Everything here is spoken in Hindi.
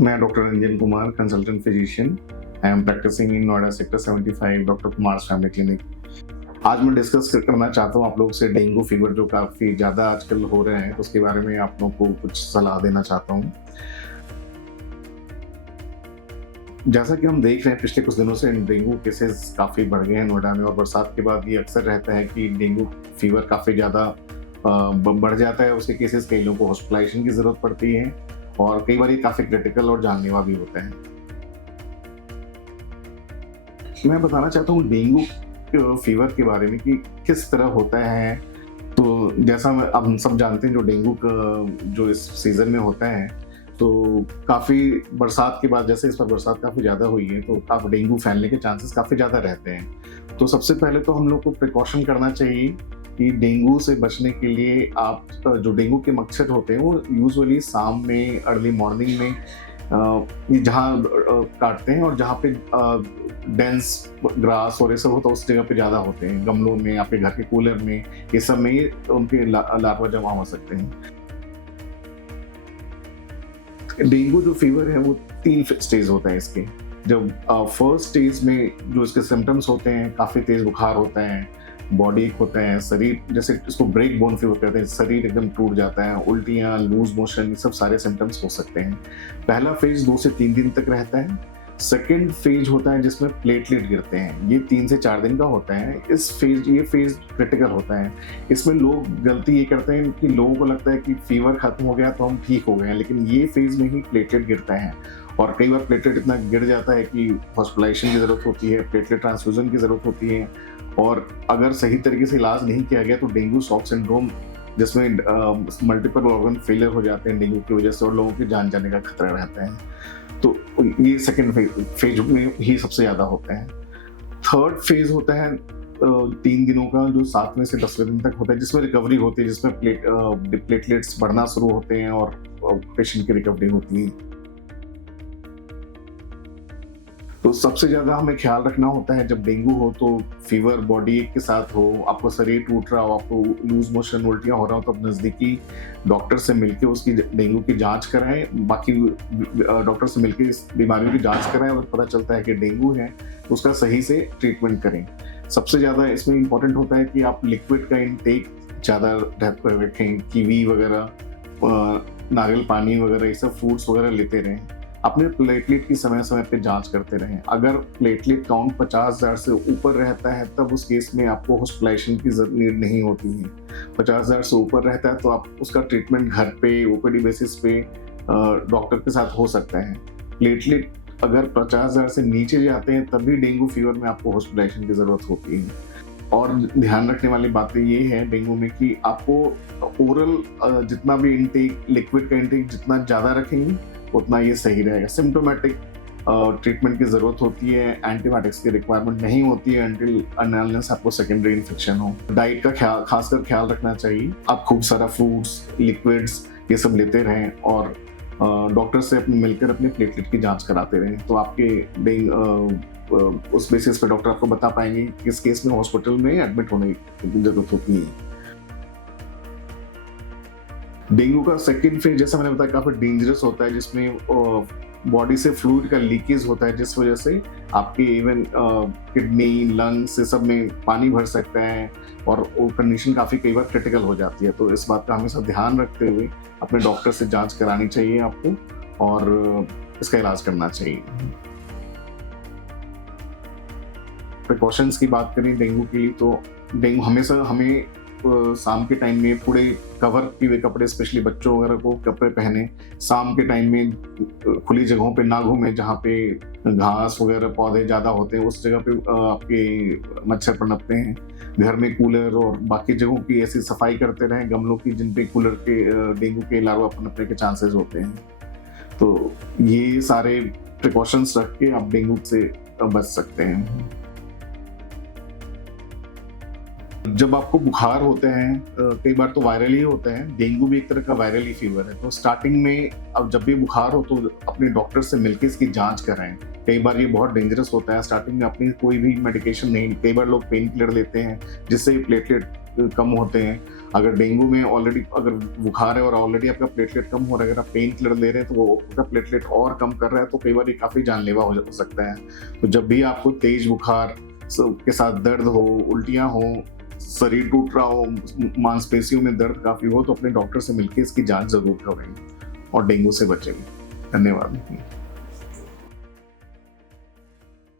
मैं doctor Ranjan Kumar, consultant physician. I am practicing in Noida sector 75, doctor Kumar family clinic. आज मैं डिस्कस करना चाहता हूँ आप लोगों से डेंगू फीवर जो काफ़ी ज़्यादा आजकल हो रहे हैं, उसके बारे में आप लोगों को कुछ सलाह देना चाहता हूँ। जैसा कि हम देख रहे हैं पिछले कुछ दिनों से डेंगू केसेस काफ़ी बढ़ गए हैं नोएडा में, और बरसात के बाद ये अक्सर रहता है कि डेंगू फीवर काफ़ी ज़्यादा बढ़ जाता है। उसके केसेस कई लोगों को हॉस्पिटलाइजेशन की ज़रूरत पड़ती है, और कई बार ये काफ़ी क्रिटिकल और जानलेवा भी होता है। मैं बताना चाहता हूँ डेंगू फीवर के बारे में कि किस तरह होता है। तो जैसा अब हम सब जानते हैं, जो डेंगू का जो इस सीज़न में होता है, तो काफ़ी बरसात के बाद, जैसे इस बार बरसात काफ़ी ज़्यादा हुई है, तो अब डेंगू फैलने के चांसेस काफ़ी ज़्यादा रहते हैं। तो सबसे पहले तो हम लोग को प्रिकॉशन करना चाहिए कि डेंगू से बचने के लिए आप जो डेंगू के मच्छर होते हैं वो यूजुअली शाम में, अर्ली मॉर्निंग में जहाँ काटते हैं, और जहाँ पे डेंस ग्रास और ये सब होता है उस जगह पे ज़्यादा होते हैं, गमलों में, आपके घर के कूलर में, ये सब में उनके लार्वा जमा हो सकते हैं। डेंगू जो फीवर है वो 3 स्टेज होता है इसके। जब फर्स्ट स्टेज में जो इसके सिम्टम्स होते हैं, काफ़ी तेज़ बुखार होता है, बॉडी एक होता है, शरीर जैसे इसको ब्रेक बोन फीवर कहते हैं, शरीर एकदम टूट जाता है, उल्टियाँ, लूज मोशन, ये सब सारे सिम्टम्स हो सकते हैं। पहला फेज 2 से 3 दिन तक रहता है। सेकेंड फेज होता है जिसमें प्लेटलेट गिरते हैं, ये 3 से 4 दिन का होता है। ये फेज क्रिटिकल होता है। इसमें लोग गलती ये करते हैं कि लोगों को लगता है कि फीवर खत्म हो गया तो हम ठीक हो गए हैं, लेकिन ये फेज में ही प्लेटलेट गिरता है, और कई बार प्लेटलेट इतना गिर जाता है कि हॉस्पिटलाइजेशन की ज़रूरत होती है, प्लेटलेट ट्रांसफ्यूजन की ज़रूरत होती है। और अगर सही तरीके से इलाज नहीं किया गया तो डेंगू शॉक सिंड्रोम, जिसमें मल्टीपल ऑर्गन फेलियर हो जाते हैं डेंगू की वजह से, और लोगों की जान जाने का खतरा रहता है। तो ये सेकेंड फेज में ही सबसे ज़्यादा होता है। थर्ड फेज होता है 3 दिनों का, जो 7वें से 10वें दिन तक होता है, जिसमें रिकवरी होती है, जिसमें प्लेटलेट्स बढ़ना शुरू होते हैं और पेशेंट की रिकवरी होती है। तो सबसे ज़्यादा हमें ख्याल रखना होता है जब डेंगू हो, तो फीवर बॉडी एक के साथ हो, आपको शरीर टूट रहा हो, आपको लूज मोशन, उल्टियाँ हो रहा हो, तो आप नज़दीकी डॉक्टर से मिलके उसकी डेंगू की जांच कराएं। बाकी डॉक्टर से मिलके इस बीमारियों की जांच कराएं, और पता चलता है कि डेंगू है तो उसका सही से ट्रीटमेंट करें। सबसे ज़्यादा इसमें इम्पॉर्टेंट होता है कि आप लिक्विड का इंटेक ज़्यादा रखें, कीवी वगैरह, नारियल पानी वगैरह, ये सब फ्रूट्स वगैरह लेते रहें। अपने प्लेटलेट की समय समय पे जांच करते रहें। अगर प्लेटलेट काउंट 50,000 से ऊपर रहता है, तब उस केस में आपको हॉस्पिटलाइजेशन की नीड नहीं होती है। 50,000 से ऊपर रहता है तो आप उसका ट्रीटमेंट घर पे ओपीडी बेसिस पे डॉक्टर के साथ हो सकता है। प्लेटलेट अगर 50,000 से नीचे जाते हैं, तब भी डेंगू फीवर में आपको हॉस्पिटलाइजेशन की ज़रूरत होती है। और ध्यान रखने वाली बातें ये है डेंगू में कि आपको ओरल जितना भी इंटेक, लिक्विड का इंटेक जितना ज़्यादा रखेंगे उतना ये सही रहेगा। सिम्प्टोमेटिक ट्रीटमेंट की ज़रूरत होती है, एंटीबायोटिक्स की रिक्वायरमेंट नहीं होती है अनटिल अनलेस आपको सेकेंडरी इन्फेक्शन हो। डाइट का खासकर ख्याल रखना चाहिए। आप खूब सारा फ्रूट्स, लिक्विड्स, ये सब लेते रहें, और डॉक्टर से मिलकर अपने प्लेटलेट की जांच कराते रहें। तो आपके उस बेसिस पे डॉक्टर आपको बता पाएंगे किस केस में हॉस्पिटल में एडमिट होने की ज़रूरत होती है। डेंगू का सेकेंड फेज, जैसा मैंने बताया, काफ़ी डेंजरस होता है, जिसमें बॉडी से फ्लूइड का लीकेज होता है, जिस वजह से आपके इवन किडनी, लंग्स, ये सब में पानी भर सकता है, और वो कंडीशन काफ़ी कई बार क्रिटिकल हो जाती है। तो इस बात का हमेशा ध्यान रखते हुए अपने डॉक्टर से जांच करानी चाहिए आपको, और इसका इलाज करना चाहिए। प्रिकॉशंस की बात करें डेंगू के लिए, तो डेंगू हमेशा हमें शाम के टाइम में पूरे कवर किए हुए कपड़े, स्पेशली बच्चों वगैरह को कपड़े पहने, शाम के टाइम में खुली जगहों पे ना घूमें, जहाँ पे घास वगैरह पौधे ज़्यादा होते हैं, उस जगह पे आपके मच्छर पनपते हैं। घर में कूलर और बाकी जगहों की ऐसी सफाई करते रहें, गमलों की, जिन पे कूलर के डेंगू के लार्वा पनपने के चांसेस होते हैं। तो ये सारे प्रिकॉशंस रख के आप डेंगू से बच सकते हैं। जब आपको बुखार होते हैं, कई बार तो वायरल ही होता है, डेंगू भी एक तरह का वायरल ही फीवर है। तो स्टार्टिंग में अब जब भी बुखार हो तो अपने डॉक्टर से मिलकर इसकी जांच कराएं। कई बार ये बहुत डेंजरस होता है। स्टार्टिंग में अपनी कोई भी मेडिकेशन नहीं, कई बार लोग पेन किलर लेते हैं जिससे प्लेटलेट कम होते हैं। अगर डेंगू में ऑलरेडी अगर बुखार है और ऑलरेडी आपका प्लेटलेट कम हो रहा है, अगर आप पेन किलर ले रहे हैं तो वो आपका प्लेटलेट और कम कर रहा है, तो कई बार ये काफ़ी जानलेवा हो सकता है। तो जब भी आपको तेज बुखार के साथ दर्द हो, उल्टियाँ हो, शरीर टूट रहा हो, मांसपेशियों में दर्द काफ़ी हो, तो अपने डॉक्टर से मिलकर इसकी जांच ज़रूर करवाएं और डेंगू से बचेंगे। धन्यवाद।